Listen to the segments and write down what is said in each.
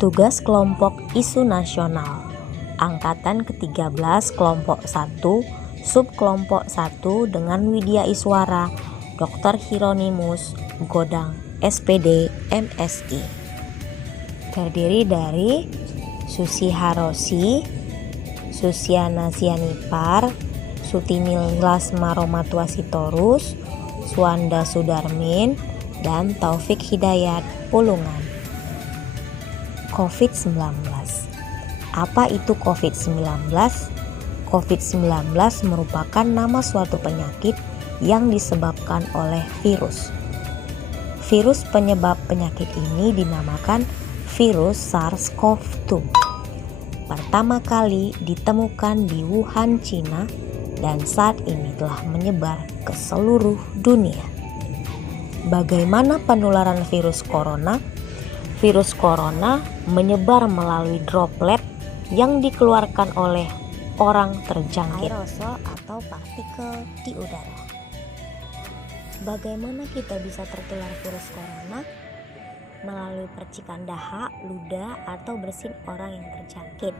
Tugas Kelompok Isu Nasional Angkatan ke-13 Kelompok 1 Subkelompok 1 dengan Widya Iswara Dr. Hieronymus Godang SPD MSI. Terdiri dari Susi Harosi, Susiana Sianipar, Sutinil Lasma Romatwasitorus, Suwanda Sudarmin, dan Taufik Hidayat Pulungan. COVID-19. Apa itu COVID-19? COVID-19 merupakan nama suatu penyakit yang disebabkan oleh virus. Virus penyebab penyakit ini dinamakan virus SARS-CoV-2. Pertama kali ditemukan di Wuhan, Cina, dan saat ini telah menyebar ke seluruh dunia. Bagaimana penularan virus corona? Virus corona menyebar melalui droplet yang dikeluarkan oleh orang terjangkit aerosol atau partikel di udara. Bagaimana kita bisa tertular virus corona? Melalui percikan dahak, ludah, atau bersin orang yang terjangkit.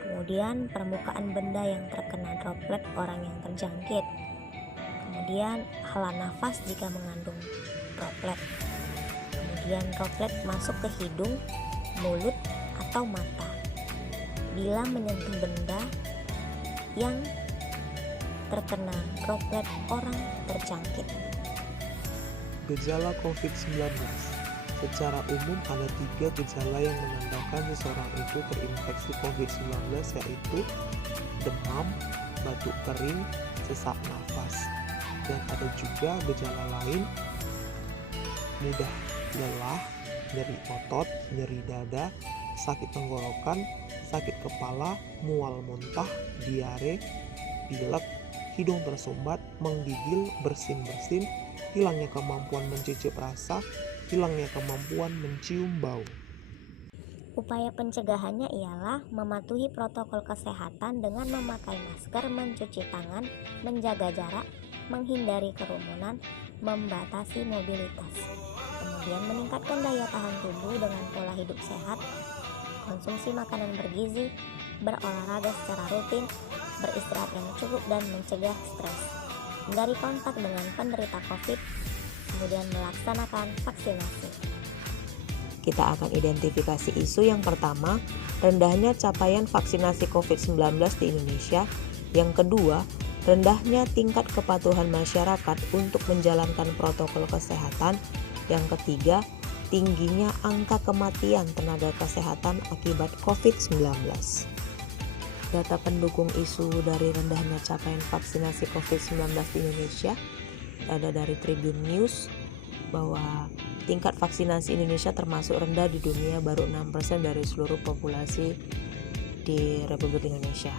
Kemudian permukaan benda yang terkena droplet orang yang terjangkit. Kemudian helaan nafas jika mengandung droplet. Kemudian droplet masuk ke hidung, mulut, atau mata bila menyentuh benda yang terkena droplet orang terjangkit. Gejala COVID-19. Secara umum ada 3 gejala yang menandakan seseorang itu terinfeksi COVID-19, yaitu demam, batuk kering, sesak nafas. Dan ada juga gejala lain, mudah lelah, nyeri otot, nyeri dada, sakit tenggorokan, sakit kepala, mual muntah, diare, pilek, hidung tersumbat, menggigil, bersin-bersin, hilangnya kemampuan mencicip rasa, hilangnya kemampuan mencium bau. Upaya pencegahannya ialah mematuhi protokol kesehatan dengan memakai masker, mencuci tangan, menjaga jarak, menghindari kerumunan, membatasi mobilitas. Kemudian meningkatkan daya tahan tubuh dengan pola hidup sehat, konsumsi makanan bergizi, berolahraga secara rutin, beristirahat yang cukup dan mencegah stres. Hindari kontak dengan penderita COVID, kemudian melaksanakan vaksinasi. Kita akan identifikasi isu yang pertama, rendahnya capaian vaksinasi COVID-19 di Indonesia. Yang kedua, rendahnya tingkat kepatuhan masyarakat untuk menjalankan protokol kesehatan. Yang ketiga, tingginya angka kematian tenaga kesehatan akibat COVID-19. Data pendukung isu dari rendahnya capaian vaksinasi COVID-19 di Indonesia ada dari Tribun News bahwa tingkat vaksinasi Indonesia termasuk rendah di dunia, baru 6% dari seluruh populasi di Republik Indonesia.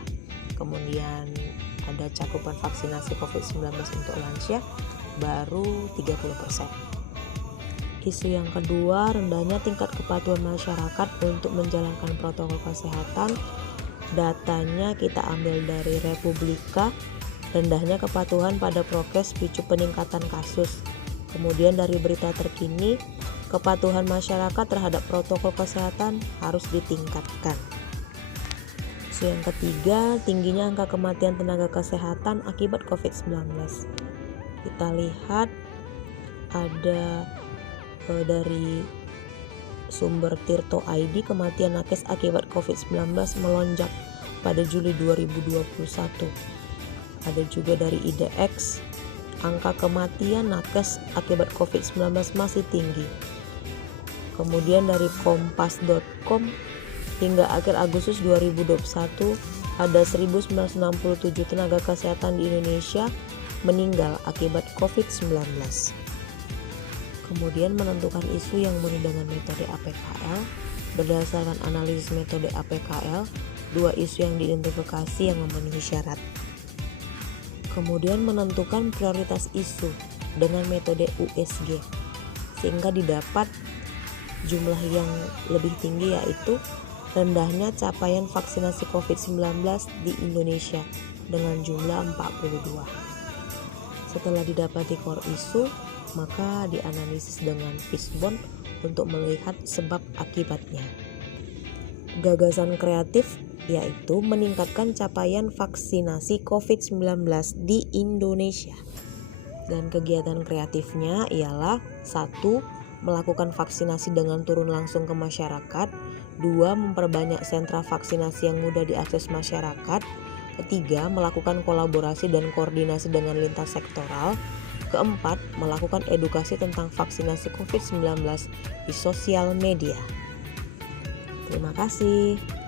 Kemudian ada cakupan vaksinasi COVID-19 untuk lansia baru 30%. Isu yang kedua, rendahnya tingkat kepatuhan masyarakat untuk menjalankan protokol kesehatan. Datanya kita ambil dari Republika. Rendahnya kepatuhan pada prokes picu peningkatan kasus. Kemudian dari berita terkini, kepatuhan masyarakat terhadap protokol kesehatan harus ditingkatkan. Isu yang ketiga, tingginya angka kematian tenaga kesehatan akibat COVID-19. Kita lihat ada dari sumber Tirto ID, kematian nakes akibat COVID-19 melonjak pada Juli 2021. Ada juga dari IDX, angka kematian nakes akibat COVID-19 masih tinggi. Kemudian dari kompas.com, hingga akhir Agustus 2021 ada 1967 tenaga kesehatan di Indonesia meninggal akibat COVID-19. Kemudian menentukan isu yang murni dengan metode APKL. Berdasarkan analisis metode APKL, 2 isu yang diidentifikasi yang memenuhi syarat. Kemudian menentukan prioritas isu dengan metode USG, sehingga didapat jumlah yang lebih tinggi, yaitu rendahnya capaian vaksinasi COVID-19 di Indonesia dengan jumlah 42. Setelah didapati core isu, maka dianalisis dengan Fishbone untuk melihat sebab akibatnya. gagasan kreatif yaitu meningkatkan capaian vaksinasi COVID-19 di Indonesia. Dan kegiatan kreatifnya ialah 1. Melakukan vaksinasi dengan turun langsung ke masyarakat. 2. Memperbanyak sentra vaksinasi yang mudah diakses masyarakat. 3. Melakukan kolaborasi dan koordinasi dengan lintas sektoral. 4. Melakukan edukasi tentang vaksinasi COVID-19 di sosial media. Terima kasih.